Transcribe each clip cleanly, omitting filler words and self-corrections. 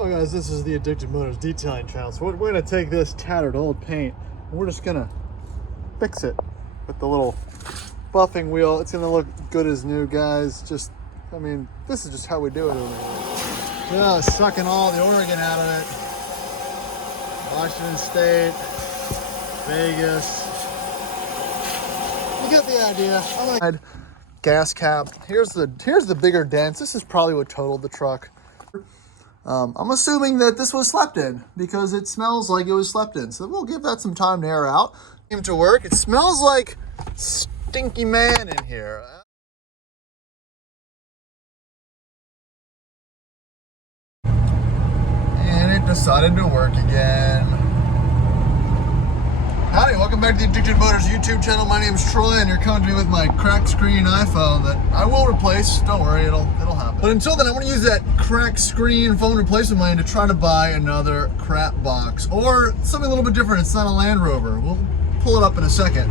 Oh guys, this is the Addicted Motors detailing channel. So we're gonna take this tattered old paint and we're just gonna fix it with the little buffing wheel. It's gonna look good as new, guys. Just, I mean, this is just how we do it over here. Yeah, sucking all the Oregon out of it. Washington State, Vegas. You get the idea. I'm gonna gas cap. Here's the bigger dents. This is probably what totaled the truck. I'm assuming that this was slept in because it smells like it was slept in. So we'll give that some time to air out. Seem to work. It smells like stinky man in here. And it decided to work again. Howdy, welcome back to the Addicted Motors YouTube channel. My name is Troy and you're coming to me with my cracked screen iPhone that I will replace. Don't worry, it'll happen. But until then, I want to use that cracked screen phone replacement money to try to buy another crap box or something a little bit different. It's not a Land Rover. We'll pull it up in a second.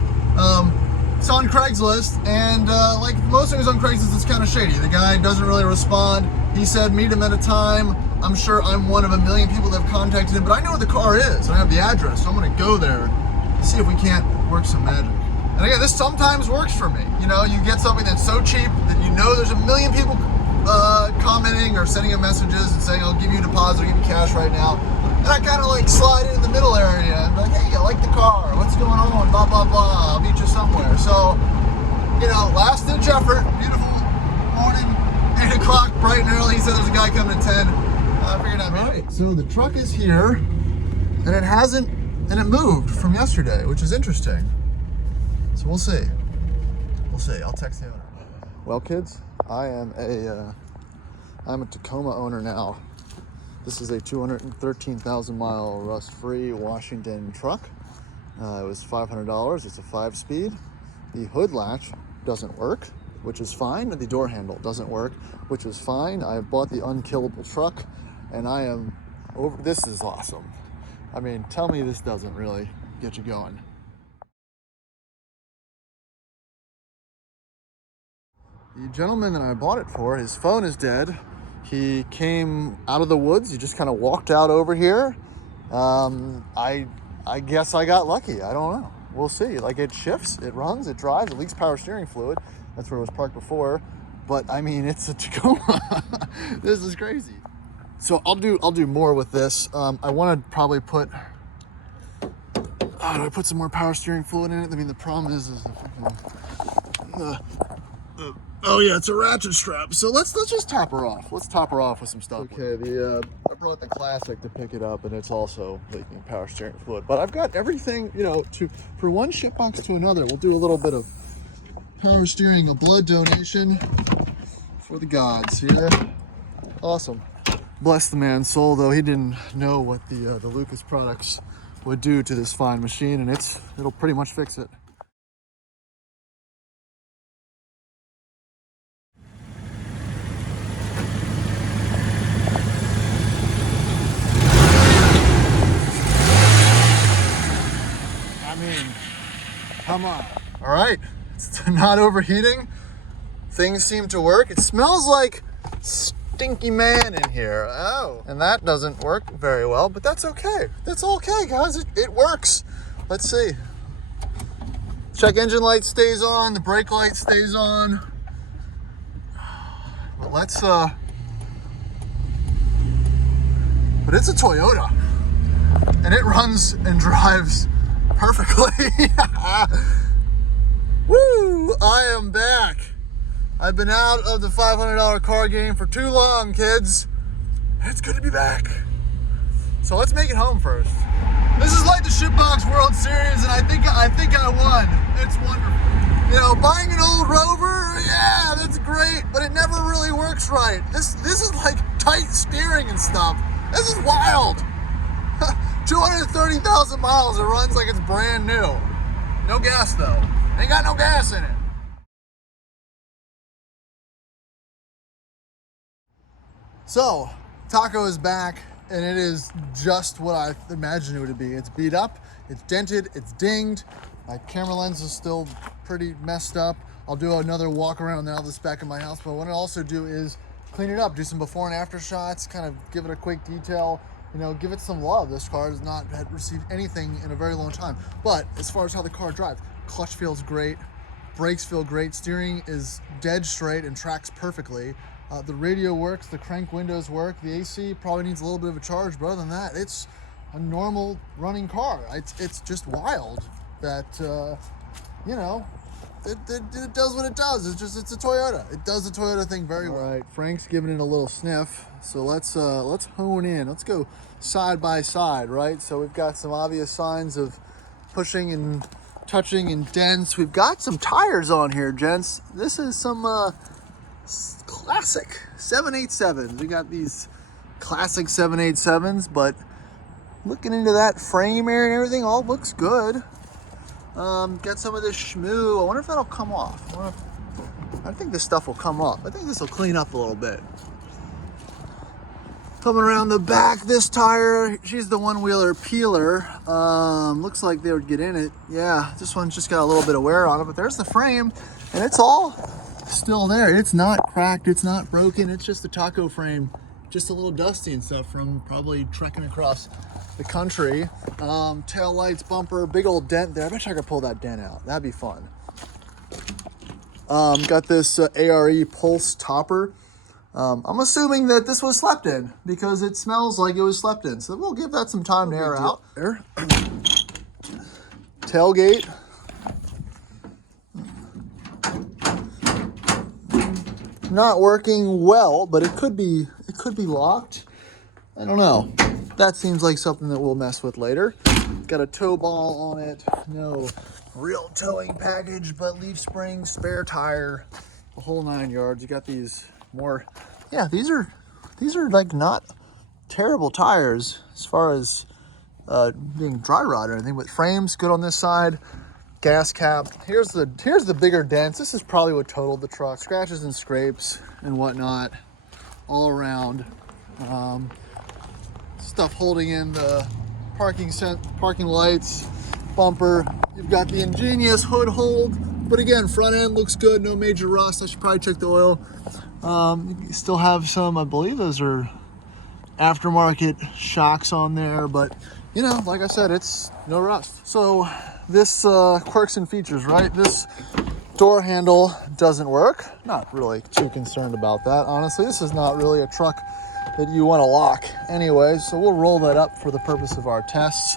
It's on Craigslist, and like most things on Craigslist, it's kind of shady. The guy doesn't really respond. He said meet him at a time. I'm sure I'm one of a million people that have contacted him, but I know where the car is. I have the address, so I'm going to go there. See if we can't work some magic. And again, this sometimes works for me. You know, you get something that's so cheap that you know there's a million people commenting or sending him messages and saying, I'll give you a deposit, I'll give you cash right now. And I kind of like slide in the middle area and be like, hey, I like the car. What's going on? Blah, blah, blah. I'll meet you somewhere. So, you know, last ditch effort. Beautiful morning, 8 o'clock, bright and early. He said there's a guy coming at 10. I figured out. All right, so the truck is here and it hasn't. And it moved from yesterday, which is interesting. So we'll see. We'll see. I'll text the owner. Well, kids, I'm a Tacoma owner now. This is a 213,000 mile rust-free Washington truck. It was $500. It's a 5-speed. The hood latch doesn't work, which is fine. The door handle doesn't work, which is fine. I bought the unkillable truck, and I am over. This is awesome. I mean, tell me this doesn't really get you going. The gentleman that I bought it for, his phone is dead. He came out of the woods. He just kind of walked out over here. I guess I got lucky. I don't know. We'll see. Like, it shifts, it runs, it drives, it leaks power steering fluid. That's where it was parked before. But I mean, it's a Tacoma. This is crazy. So I'll do more with this. I want to probably put, do I put some more power steering fluid in it? I mean, the problem is oh yeah, it's a ratchet strap. So let's just top her off. Let's top her off with some stuff. Okay, I brought the Classic to pick it up, and it's also leaking power steering fluid. But I've got everything, you know, for one shipbox to another. We'll do a little bit of power steering, a blood donation for the gods here. Awesome. Bless the man's soul, though. He didn't know what the Lucas products would do to this fine machine, and it'll pretty much fix it. I mean, come on. All right, it's not overheating. Things seem to work. It smells like stinky man in here. Oh, and that doesn't work very well, but that's okay. That's okay, guys. It works. Let's see. Check engine light stays on. The brake light stays on. But let's but it's a Toyota, and it runs and drives perfectly. Woo! I am back. I've been out of the $500 car game for too long, kids. It's good to be back. So let's make it home first. This is like the Shitbox World Series, and I think I won. It's wonderful. You know, buying an old Rover, yeah, that's great, but it never really works right. This is like tight steering and stuff. This is wild. 230,000 miles. It runs like it's brand new. No gas though. Ain't got no gas in it. So, Taco is back, and it is just what I imagined it would be. It's beat up, it's dented, it's dinged. My camera lens is still pretty messed up. I'll do another walk around now that's back in my house, but what I'll also do is clean it up, do some before and after shots, kind of give it a quick detail, you know, give it some love. This car has not had received anything in a very long time. But as far as how the car drives, clutch feels great, brakes feel great, steering is dead straight and tracks perfectly. The radio works, the crank windows work, the AC probably needs a little bit of a charge, but other than that, it's a normal running car. It's just wild that, you know, it does what it does. It's a Toyota. It does the Toyota thing very well. All right, Frank's giving it a little sniff. So let's hone in. Let's go side by side, right? So we've got some obvious signs of pushing and touching and dents. We've got some tires on here, gents. This is some classic 787s. We got these classic 787s, but looking into that frame area and everything, all looks good. Got some of this schmoo. I wonder if that'll come off. I think this stuff will come off. I think this will clean up a little bit. Coming around the back, this tire, she's the one-wheeler peeler. Looks like they would get in it. Yeah, this one's just got a little bit of wear on it, but there's the frame, and it's all still there. It's not cracked, it's not broken, it's just the taco frame, just a little dusty and stuff from probably trekking across the country. Tail lights, bumper, big old dent there. I bet you I could pull that dent out. That'd be fun. Got this ARE Pulse topper. I'm assuming that this was slept in because it smells like it was slept in. So we'll give that some time to air out. There. Tailgate. Not working well, but it could be locked. I don't know. That seems like something that we'll mess with later. Got a tow ball on it. No real towing package, but leaf spring, spare tire, the whole 9 yards. You got these more. Yeah, these are like not terrible tires as far as being dry rot or anything. But frames good on this side. Gas cap. Here's the bigger dents. This is probably what totaled the truck. Scratches and scrapes and whatnot all around. Stuff holding in the parking lights, bumper. You've got the ingenious hood hold, but again, front end looks good. No major rust. I should probably check the oil. You still have some, I believe those are aftermarket shocks on there, but you know, like I said, it's no rust. So this quirks and features, right? This door handle doesn't work. Not really too concerned about that, honestly. This is not really a truck that you want to lock anyway, so we'll roll that up for the purpose of our tests.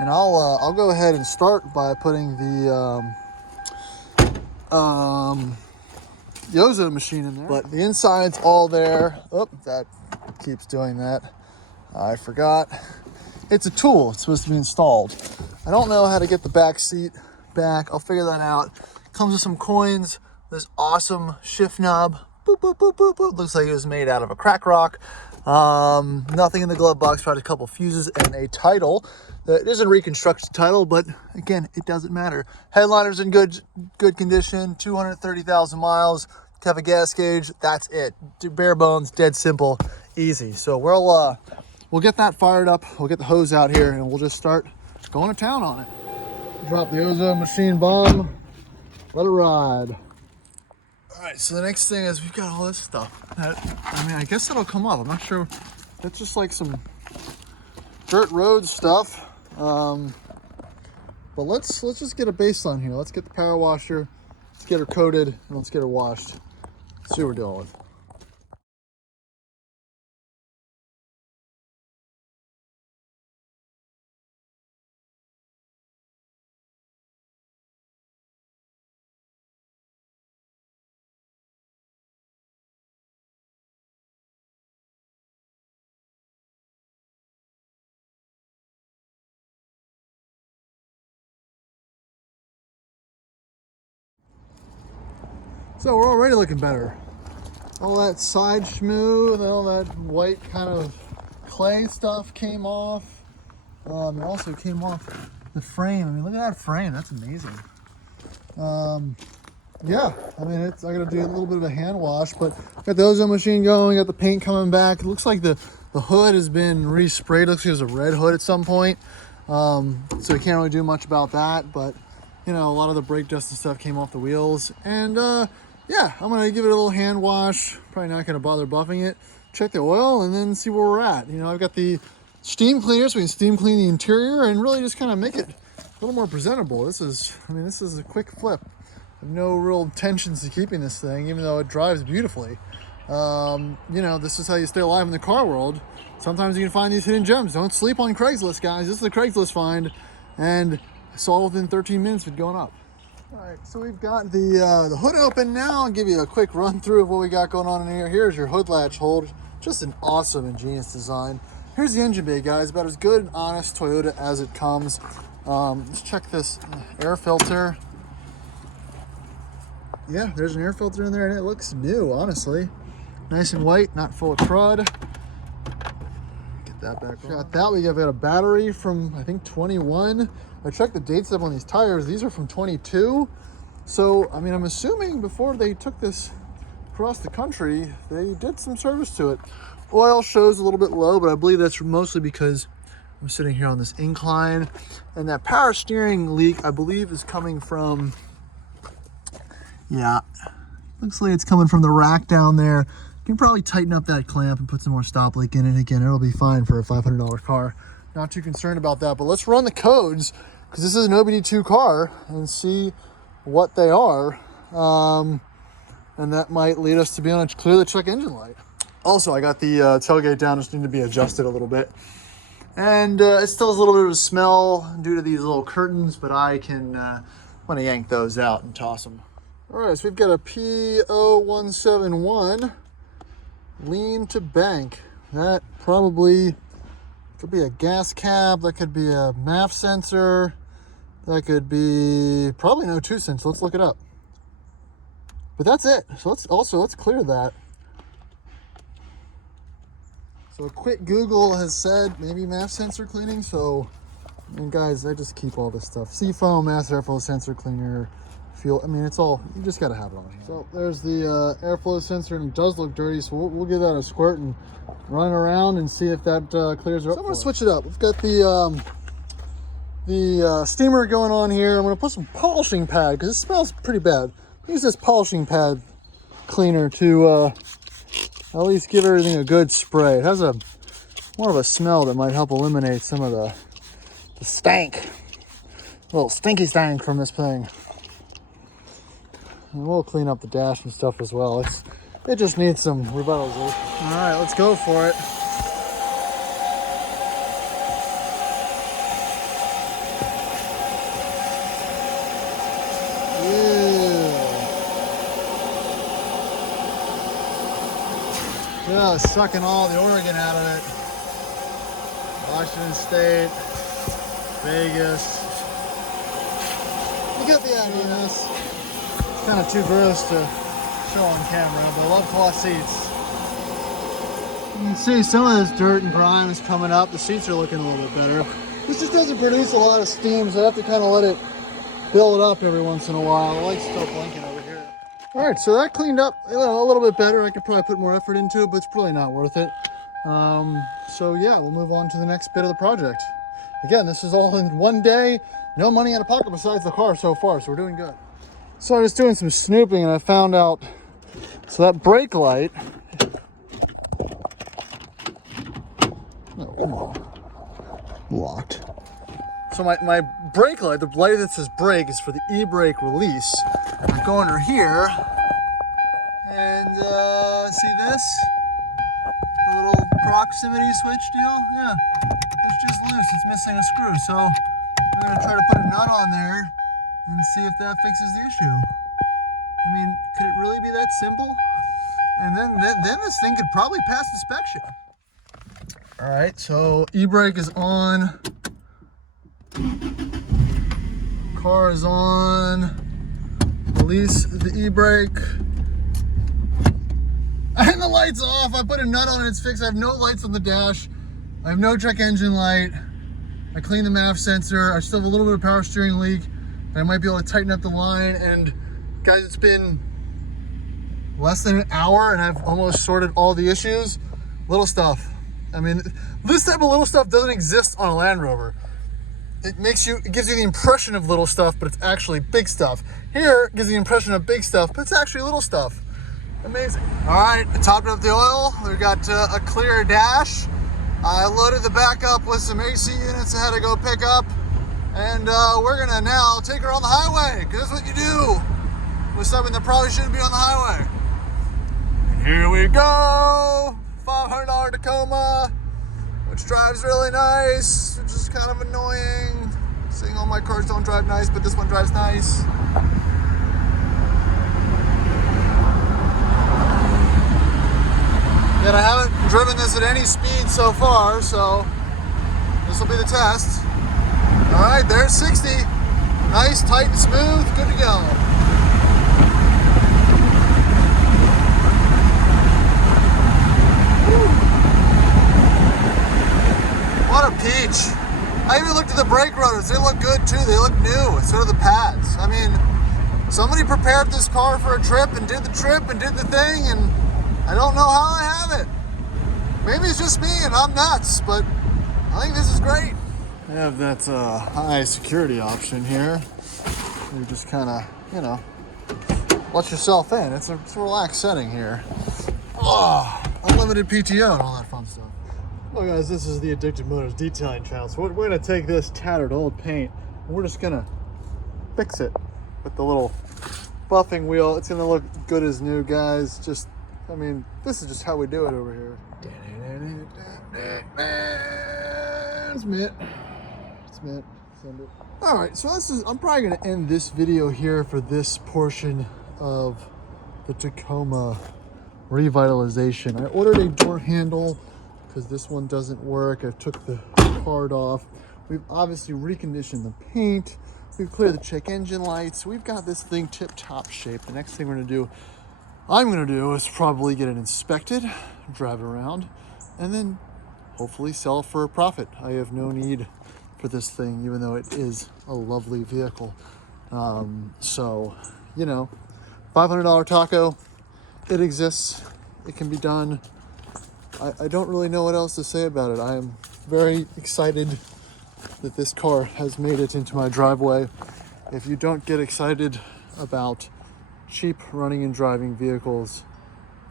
And I'll go ahead and start by putting the Yozo machine in there. But the inside's all there. Oh, that keeps doing that. I forgot. It's a tool. It's supposed to be installed. I don't know how to get the back seat back. I'll figure that out. Comes with some coins. This awesome shift knob. Boop, boop, boop, boop, boop. Looks like it was made out of a crack rock. Nothing in the glove box. Probably a couple fuses and a title. It is a reconstructed title, but again, it doesn't matter. Headliner's in good condition. 230,000 miles. Have a gas gauge. That's it. Bare bones. Dead simple. Easy. So we'll get that fired up. We'll get the hose out here, and we'll just start going to town on it. Drop the Yozo machine bomb. Let it ride. All right, so the next thing is we've got all this stuff. I guess that'll come up. I'm not sure. That's just like some dirt road stuff. But let's just get a baseline here. Let's get the power washer. Let's get her coated, and let's get her washed. See what we're dealing with. So we're already looking better. All that side schmoo and all that white kind of clay stuff came off. It also came off the frame. I mean, look at that frame. That's amazing. Yeah, I mean, I gotta do a little bit of a hand wash, but got the Ozo machine going, got the paint coming back. It looks like the hood has been resprayed. Looks like it was a red hood at some point. So we can't really do much about that, but you know, a lot of the brake dust and stuff came off the wheels. And yeah, I'm gonna give it a little hand wash. Probably not gonna bother buffing it. Check the oil and then see where we're at. You know, I've got the steam cleaner, so we can steam clean the interior and really just kind of make it a little more presentable. This is a quick flip. No real tensions to keeping this thing, even though it drives beautifully. You know, this is how you stay alive in the car world. Sometimes you can find these hidden gems. Don't sleep on Craigslist, guys. This is a Craigslist find, and I saw it within 13 minutes of it going up. All right, so we've got the hood open now. I'll give you a quick run through of what we got going on in here. Here's your hood latch hold. Just an awesome, ingenious design. Here's the engine bay, guys. About as good and honest Toyota as it comes. Let's check this air filter. Yeah, there's an air filter in there, and it looks new, honestly. Nice and white, not full of crud. Get that back on. Got that. We got a battery from, I think, 21. I checked the dates up on these tires. These are from 22. So, I mean, I'm assuming before they took this across the country, they did some service to it. Oil shows a little bit low, but I believe that's mostly because I'm sitting here on this incline. And that power steering leak, I believe, is coming from, yeah, looks like it's coming from the rack down there. You can probably tighten up that clamp and put some more stop leak in it. Again, it'll be fine for a $500 car. Not too concerned about that, but let's run the codes because this is an OBD2 car and see what they are. And that might lead us to be able to clear the check engine light. Also, I got the tailgate down, just need to be adjusted a little bit. And it still has a little bit of a smell due to these little curtains, but I can want to yank those out and toss them. All right, so we've got a P0171 lean to bank. That probably could be a gas cap, that could be a MAF sensor, that could be probably no 2 cents. Let's look it up. But that's it. So let's clear that. So a quick Google has said maybe MAF sensor cleaning. So, I mean, guys, I just keep all this stuff. Seafoam, mass airflow sensor cleaner, fuel. I mean, it's all, you just got to have it on hand. So there's the airflow sensor, and it does look dirty. So we'll give that a squirt and run around and see if that clears it up. So I'm going to switch it up. We've got the steamer going on here. I'm going to put some polishing pad because it smells pretty bad. Use this polishing pad cleaner to at least give everything a good spray. It has a more of a smell that might help eliminate some of the stank, a little stinky stank from this thing. And we'll clean up the dash and stuff as well. It just needs some revitalization. All right, let's go for it. Just sucking all the Oregon out of it. Washington State, Vegas. You get the idea. It's kind of too gross to show on camera, but I love cloth seats. You can see some of this dirt and grime is coming up. The seats are looking a little bit better. This just doesn't produce a lot of steam, so I have to kind of let it build up every once in a while. The light's still blinking over here. All right, so that cleaned up a little bit better. I could probably put more effort into it, but it's probably not worth it. So yeah, we'll move on to the next bit of the project. Again, this is all in one day. No money out of pocket besides the car so far, so we're doing good. So I was doing some snooping and I found out, so that brake light, oh, come on, locked. So my brake light, the light that says brake, is for the e-brake release. I go under here and see this? The little proximity switch deal? Yeah, it's just loose, it's missing a screw. So we're gonna try to put a nut on there and see if that fixes the issue. I mean, could it really be that simple? And then this thing could probably pass inspection. All right, so e-brake is on. Car is on. Release the e-brake. And the light's off. I put a nut on it, it's fixed. I have no lights on the dash. I have no check engine light. I cleaned the MAF sensor. I still have a little bit of power steering leak. I might be able to tighten up the line. And guys, it's been less than an hour and I've almost sorted all the issues. Little stuff. I mean, this type of little stuff doesn't exist on a Land Rover. it gives you the impression of little stuff, but it's actually big stuff. Here, it gives you the impression of big stuff, but it's actually little stuff. Amazing. All right, I topped up the oil. We've got a clear dash. I loaded the back up with some AC units I had to go pick up. And we're gonna now take her on the highway, because that's what you do with something that probably shouldn't be on the highway. And here we go, $500 Tacoma, which drives really nice, which is kind of annoying. Saying all my cars don't drive nice, but this one drives nice. And I haven't driven this at any speed so far, so this will be the test. All right, there's 60. Nice, tight, and smooth, good to go. Woo. What a peach. I even looked at the brake rotors. They look good too. They look new. So do the pads. I mean, somebody prepared this car for a trip and did the trip and did the thing, and I don't know how I have it. Maybe it's just me and I'm nuts, but I think this is great. I have that high security option here. You just kind of, you know, let yourself in. It's a relaxed setting here. Oh, unlimited PTO and all that fun stuff. Well guys, this is the Addicted Motors detailing channel. So we're gonna take this tattered old paint and we're just gonna fix it with the little buffing wheel. It's gonna look good as new, guys. Just, I mean, this is just how we do it over here. It's Mitt. Send it. All right, so I'm probably gonna end this video here for this portion of the Tacoma revitalization. I ordered a door handle because this one doesn't work. I took the card off. We've obviously reconditioned the paint. We've cleared the check engine lights. We've got this thing tip-top shape. The next thing I'm gonna do is probably get it inspected, drive it around, and then hopefully sell it for a profit. I have no need for this thing, even though it is a lovely vehicle. So, you know, $500 taco, it exists, it can be done. I don't really know what else to say about it. I am very excited that this car has made it into my driveway. If you don't get excited about cheap running and driving vehicles,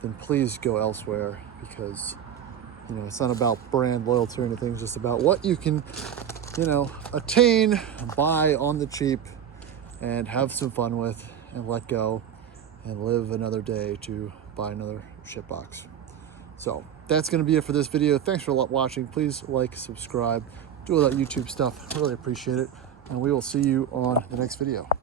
then please go elsewhere, because, you know, it's not about brand loyalty or anything. It's just about what you can, you know, attain, buy on the cheap, and have some fun with, and let go, and live another day to buy another shitbox. So that's going to be it for this video. Thanks for watching. Please like, subscribe, do all that YouTube stuff. I really appreciate it. And we will see you on the next video.